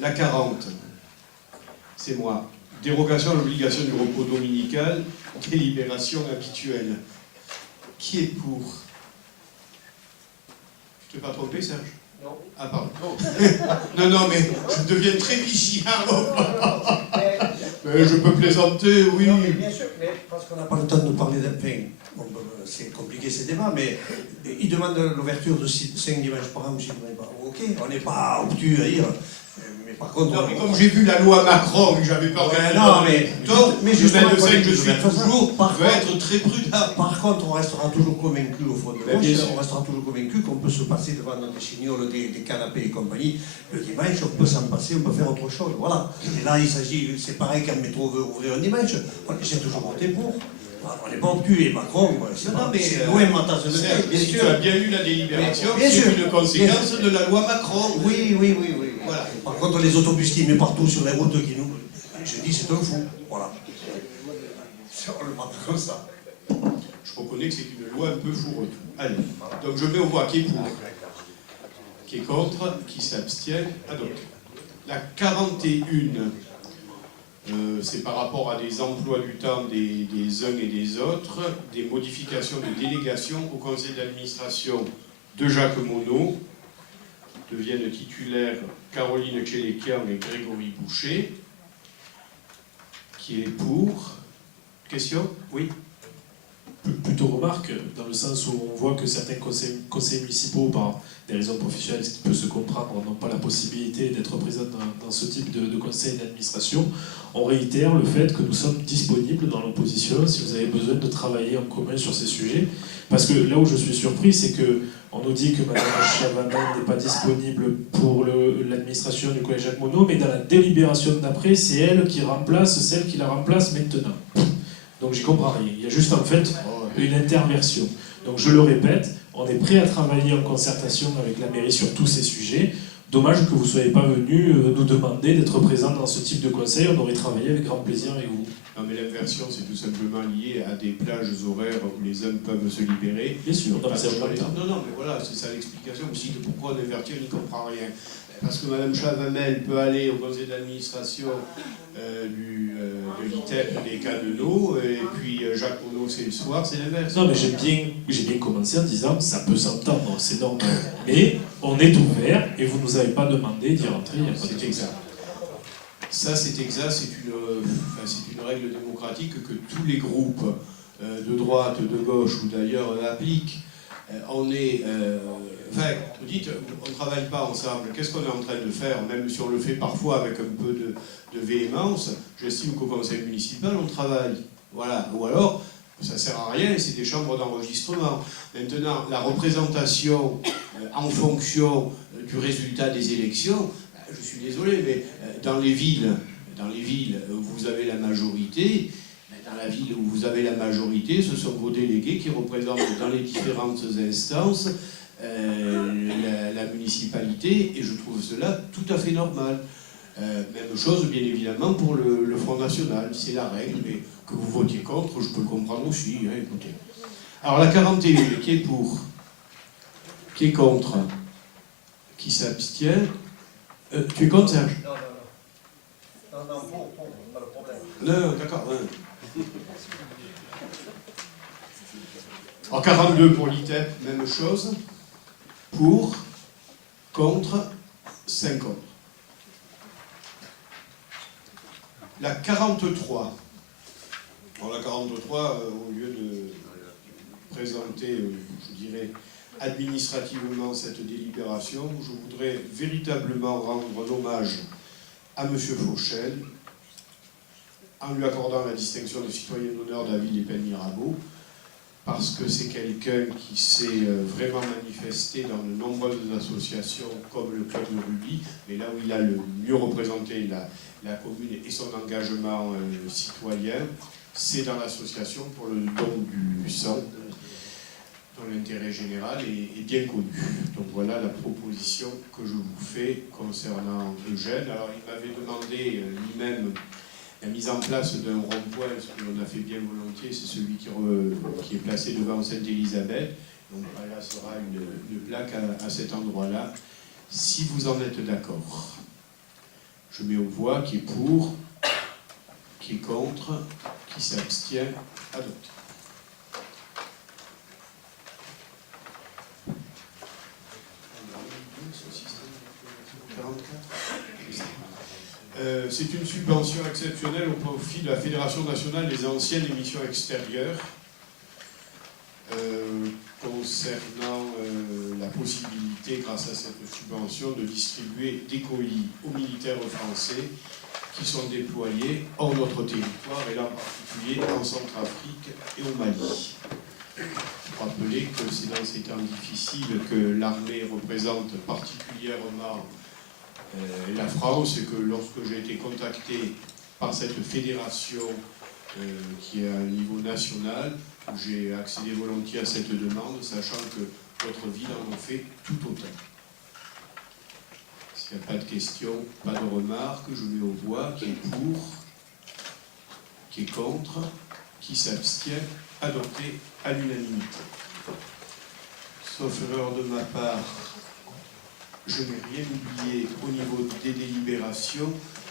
La 40, c'est moi. Dérogation à l'obligation du repos dominical, délibération habituelle. Qui est pour? Je ne t'ai pas trompé, Serge? Non. Ah, pardon. Non, non, mais je deviens très vigilant. Mais je peux plaisanter, oui. Non, mais bien sûr, mais parce qu'on n'a pas le temps de parler d'un pain. C'est compliqué ces débats, mais il demande l'ouverture de 5 dimanches par an, je dis, ok, on n'est pas obtus à dire. Mais par contre. Non, mais comme j'ai vu la loi Macron, j'avais peur de. Non, mais justement, je suis toujours, je vais être très prudent. Par contre, on restera toujours convaincu au fond de gauche, on restera toujours convaincu qu'on peut se passer devant des chignoles, des canapés et compagnie. Le dimanche, on peut s'en passer, on peut faire autre chose. Voilà. Et là, il s'agit, c'est pareil quand le métro veut ouvrir un dimanche. J'ai toujours voté pour. On n'est pas obtus, et Macron, c'est loin de ma tasse de thé, bien sûr. Tu as bien lu la délibération, c'est une conséquence de la loi Macron. Oui. Voilà. Par contre, les autobus qui mettent partout sur les routes, je dis, c'est un fou. Voilà. On le parle comme ça. Je reconnais que c'est une loi un peu fourreuse. Allez, donc je mets au voix qui est pour, qui est contre, qui s'abstient, adopté. La 41, c'est par rapport à des emplois du temps des uns et des autres, des modifications de délégation au conseil d'administration de Jacques Monod. Deviennent titulaires Caroline Tchélékian et Grégory Boucher. Qui est pour? Question? Oui. Plutôt remarque, dans le sens où on voit que certains conseils municipaux, par des raisons professionnelles, ce qui peut se comprendre, n'ont pas la possibilité d'être présents dans ce type de conseil d'administration. On réitère le fait que nous sommes disponibles dans l'opposition si vous avez besoin de travailler en commun sur ces sujets. Parce que là où je suis surpris, c'est qu'on nous dit que Mme Chavanel n'est pas disponible pour l'administration du collège Jacques Monod, mais dans la délibération d'après, c'est elle qui remplace celle qui la remplace maintenant. Donc j'y comprends rien. Il y a juste en fait une interversion. Donc je le répète, on est prêt à travailler en concertation avec la mairie sur tous ces sujets. Dommage que vous ne soyez pas venus nous demander d'être présents dans ce type de conseil. On aurait travaillé avec grand plaisir avec vous. Non, mais l'inversion, c'est tout simplement lié à des plages horaires où les hommes peuvent se libérer. Bien sûr, non, mais voilà, c'est ça l'explication aussi de pourquoi on invertit, on n'y comprend rien. Parce que Mme Chavanel peut aller au conseil d'administration de l'ITEP des Canenaux, et puis Jacques Monod, c'est le soir, c'est l'inverse. Non, mais j'ai bien commencé en disant ça peut s'entendre, c'est normal. Mais on est ouvert et vous ne nous avez pas demandé d'y rentrer. C'est exact. Ça, c'est exact, c'est une règle démocratique que tous les groupes de droite, de gauche ou d'ailleurs appliquent. On est. Vous dites, on ne travaille pas ensemble. Qu'est-ce qu'on est en train de faire? Même si on le fait parfois avec un peu de véhémence, j'estime qu'au conseil municipal, on travaille. Voilà. Ou alors, ça ne sert à rien, c'est des chambres d'enregistrement. Maintenant, la représentation en fonction du résultat des élections, je suis désolé, mais dans les villes où vous avez la majorité, dans la ville où vous avez la majorité, ce sont vos délégués qui représentent dans les différentes instances la municipalité, et je trouve cela tout à fait normal. Même chose, bien évidemment, pour le Front National, c'est la règle, mais que vous votiez contre, je peux le comprendre aussi, hein, écoutez. Alors la 41, qui est pour? Qui est contre? Qui s'abstient? Tu es contre, Serge? Non, pas le problème. Non, d'accord. Ouais. En 42 pour l'ITEP, même chose. Pour, contre, 5 contre. La 43. Alors la 43, au lieu de présenter, je dirais, administrativement cette délibération, je voudrais véritablement rendre hommage à M. Fauchel, en lui accordant la distinction de citoyen d'honneur de la ville des Pennes-Mirabeau, parce que c'est quelqu'un qui s'est vraiment manifesté dans de nombreuses associations comme le Club de Rugby, mais là où il a le mieux représenté la commune et son engagement citoyen, c'est dans l'association pour le don du sang, dont l'intérêt général est bien connu. Donc voilà la proposition que je vous fais concernant Eugène. Alors il m'avait demandé lui-même la mise en place d'un rond-point, ce que l'on a fait bien volontiers, c'est celui qui est placé devant Sainte-Élisabeth. Donc là sera une plaque à cet endroit-là, si vous en êtes d'accord. Je mets aux voix qui est pour, qui est contre, qui s'abstient, adopté. C'est une subvention exceptionnelle au profit de la Fédération nationale des anciennes émissions extérieures concernant la possibilité, grâce à cette subvention, de distribuer des colis aux militaires français qui sont déployés hors notre territoire, et là en particulier en Centrafrique et au Mali. Il faut rappeler que c'est dans ces temps difficiles que l'armée représente particulièrement la France, et que lorsque j'ai été contacté par cette fédération qui est à un niveau national, j'ai accédé volontiers à cette demande, sachant que d'autres villes en ont fait tout autant. S'il n'y a pas de questions, pas de remarques, je mets aux voix qui est pour, qui est contre, qui s'abstient, adopté à l'unanimité. Sauf erreur de ma part, je n'ai rien oublié au niveau des délibérations.